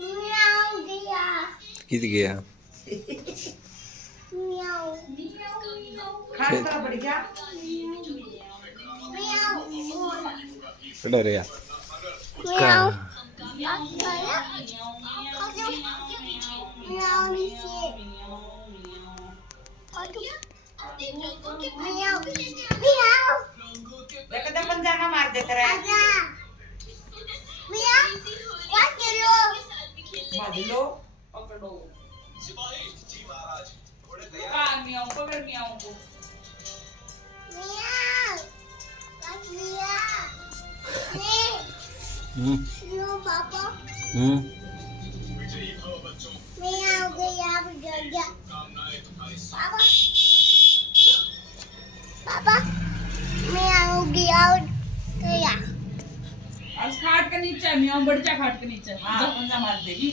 म्याऊ गया किती गया म्याऊ खाटा बढ़ गया। म्याऊ कड़ा रे म्याऊ म्याऊ नीचे म्याऊ म्याऊ एकदम पंजाना मार देते रहे। आजा म्याऊ क्या करो बाजलो पकड़ो। कान मियाओ पकड़ मियाओ को। म्याऊ हम्म यो पापा हम्म म्याऊ गया गया पापा पापा म्याऊ गया गया आज खाट के नीचे मियाओ बढ़ जा खाट के नीचे हाँ पंजा मार देगी।